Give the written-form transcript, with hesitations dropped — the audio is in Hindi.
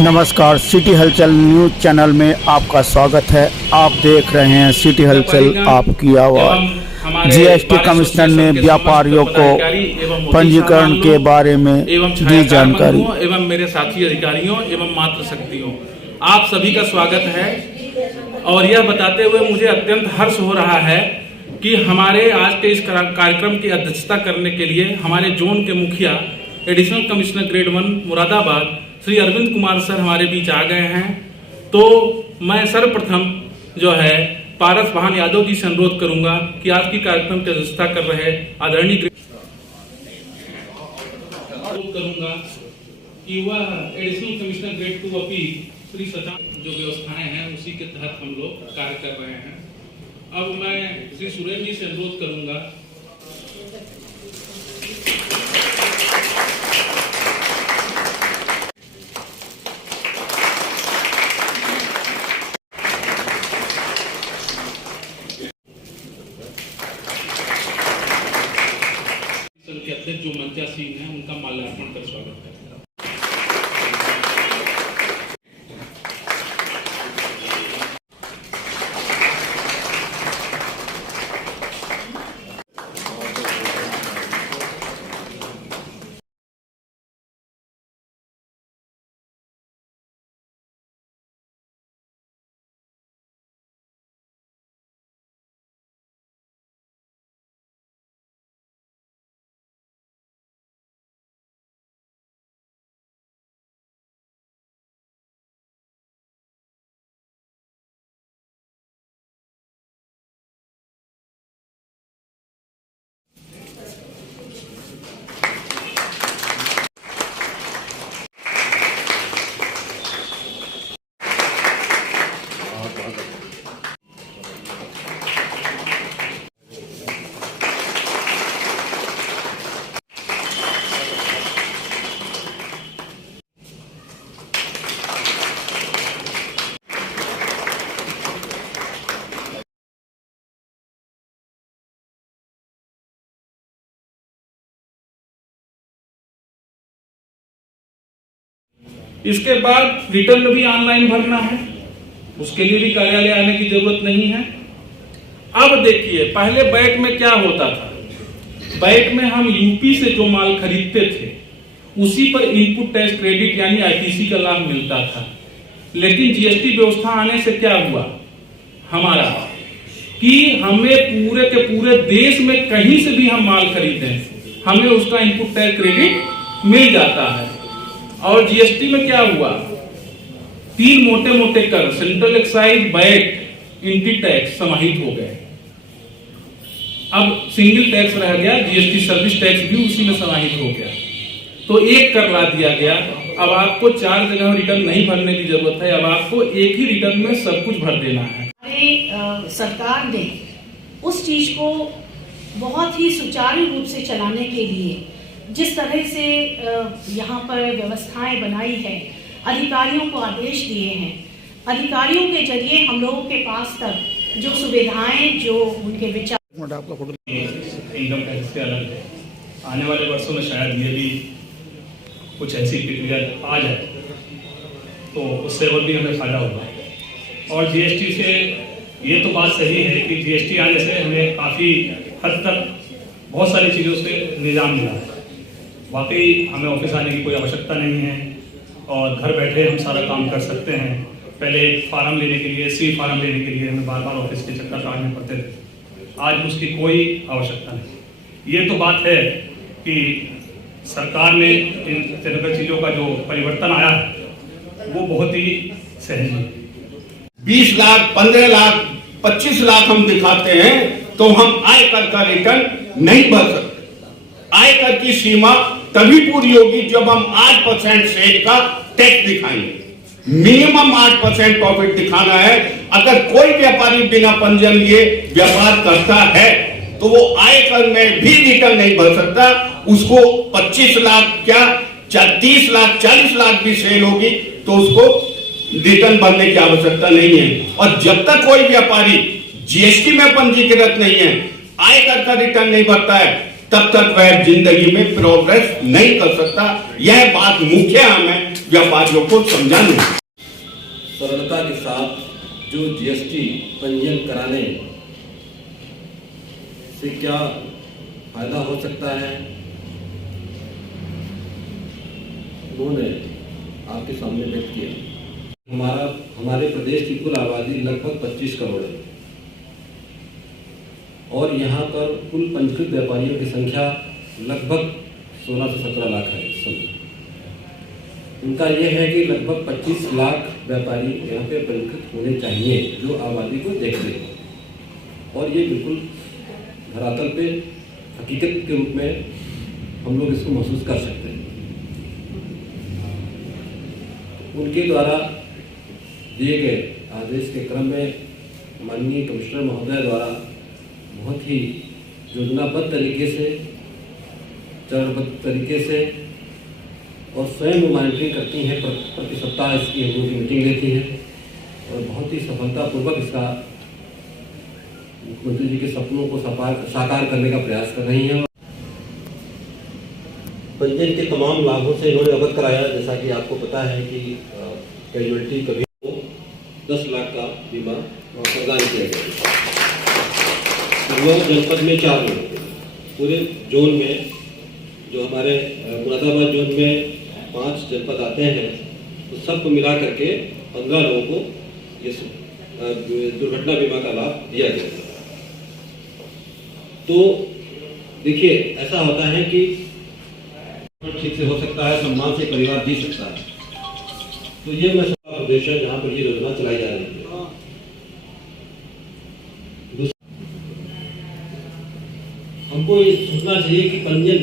नमस्कार, सिटी हलचल न्यूज चैनल में आपका स्वागत है। आप देख रहे हैं सिटी हलचल, आपकी आवाज़। जीएसटी कमिश्नर ने व्यापारियों को पंजीकरण के बारे में दी जानकारी। एवं मेरे साथी अधिकारियों एवं मातृशक्तियों, आप सभी का स्वागत है। और यह बताते हुए मुझे अत्यंत हर्ष हो रहा है कि हमारे आज के इस कार्यक्रम की अध्यक्षता करने के लिए हमारे जोन के मुखिया additional commissioner grade 1 Moradabad Shri Arvind Kumar sir हमारे बीच आ गए हैं। तो मैं सर्वप्रथम जो है पारस भान यादव जी से अनुरोध करूंगा कि आज की कार्यक्रम की अध्यक्षता कर रहे आदरणीय करूंगा कि वह additional commissioner grade 2 appeal Shri सचा जो व्यवस्थाएं हैं उसी के तहत हम लोग कार्य कर रहे हैं। अब मैं श्री सुरेश जी से अनुरोध करूंगा के अध्यक्ष जो मंचासीन है उनका माल्यार्पण कर स्वागत करता हूं। इसके बाद रिटर्न भी ऑनलाइन भरना है, उसके लिए भी कार्यालय आने की जरूरत नहीं है। अब देखिए, पहले बैट में क्या होता था, बैट में हम यूपी से जो माल खरीदते थे उसी पर इनपुट टैक्स क्रेडिट यानी आईटीसी का लाभ मिलता था। लेकिन जीएसटी व्यवस्था आने से क्या हुआ हमारा कि हमें पूरे के पूरे देश में कहीं से भी हम माल खरीदें हमें उसका इनपुट टैक्स क्रेडिट मिल जाता है। और जीएसटी में क्या हुआ, 3 मोटे मोटे कर central excise, VAT, income tax समाहित हो गए। अब सिंगल टैक्स रह गया, जीएसटी सर्विस टैक्स भी उसी में समाहित हो गया। तो एक कर ला दिया गया। अब आपको 4 जगह रिटर्न नहीं भरने की जरूरत है, अब आपको एक ही रिटर्न में सब कुछ भर देना है। सरकार ने उस चीज को बहुत ही सुचारू रूप से चलाने के लिए जिस तरह से यहाँ पर व्यवस्थाएं बनाई है, अधिकारियों को आदेश दिए हैं, अधिकारियों के जरिए हम लोगों के पास तक जो सुविधाएं, जो उनके विचार इनकम टैक्स से अलग है। आने वाले वर्षों में शायद ये भी कुछ ऐसी प्रक्रिया आ जाए तो उससे और भी हमें फायदा होगा। और जीएसटी से ये तो बात सही है कि जीएसटी आने से हमें काफ़ी हद तक बहुत सारी चीज़ों से निजाम मिला है। वाकई हमें ऑफिस आने की कोई आवश्यकता नहीं है और घर बैठे हम सारा काम कर सकते हैं। पहले फार्म लेने के लिए, सी फार्म लेने के लिए हमें बार बार ऑफिस के चक्कर काटने पड़ते थे, आज उसकी कोई आवश्यकता नहीं। ये तो बात है कि सरकार ने इन तरह चीज़ों का जो परिवर्तन आया है वो बहुत ही सहज है। 20 लाख, 15 लाख, 25 लाख हम दिखाते हैं तो हम आयकर का रिटर्न नहीं भर सकते। आयकर की सीमा तभी पूरी होगी जब हम 8% सेल का टैक्स दिखाएंगे। मिनिमम 8% प्रॉफिट दिखाना है। अगर कोई व्यापारी बिना पंजीयन लिए व्यापार करता है तो वो आयकर में भी रिटर्न नहीं भर सकता। उसको 25 लाख क्या 30 लाख 40 लाख भी सेल होगी तो उसको रिटर्न भरने की आवश्यकता नहीं है। और जब तक कोई व्यापारी जीएसटी में पंजीकृत नहीं है, आयकर का रिटर्न नहीं भरता है, तब तक वह जिंदगी में प्रोग्रेस नहीं कर सकता। यह बात मुख्य हमें व्यापारियों को समझाने। सरलता के साथ जो जीएसटी पंजीयन कराने से क्या फायदा हो सकता है, उन्होंने आपके सामने व्यक्त किया। हमारे प्रदेश की कुल आबादी लगभग 25 करोड़ है और यहाँ पर कुल पंजीकृत व्यापारियों की संख्या लगभग 16 से 17 लाख है इस समय। उनका यह है कि लगभग 25 लाख व्यापारी यहाँ पे पंजीकृत होने चाहिए जो आबादी को देखते हैं, और ये बिल्कुल धरातल पे हकीकत के रूप में हम लोग इसको महसूस कर सकते हैं। उनके द्वारा दिए गए आदेश के क्रम में माननीय कमिश्नर महोदय द्वारा बहुत ही योजनाबद्ध तरीके से, चरणबद्ध तरीके से और स्वयं मॉनिटरिंग करती हैं, प्रति सप्ताह इसकी हम लोग की मीटिंग लेती हैं और बहुत ही सफलतापूर्वक इसका मुख्यमंत्री जी के सपनों को साकार करने का प्रयास कर रही हैं। पंजीयन के तमाम लाभों से इन्होंने अवगत कराया। जैसा कि आपको पता है कि कैजुअलिटी कभी 10 लाख का बीमा प्रदान किया गया। जनपद में 4 लोग, पूरे जोन में जो हमारे मुरादाबाद जोन में 5 जनपद आते हैं, तो सबको मिला करके 15 लोगों को ये दुर्घटना बीमा का लाभ दिया गया। तो देखिए, ऐसा होता है कि ठीक से हो सकता है, सम्मान से परिवार जी सकता है। तो ये मैं सबका प्रदेश है जहाँ पर ये योजना चलाई जा रही है। हमको ये सोचना चाहिए कि पंजीयन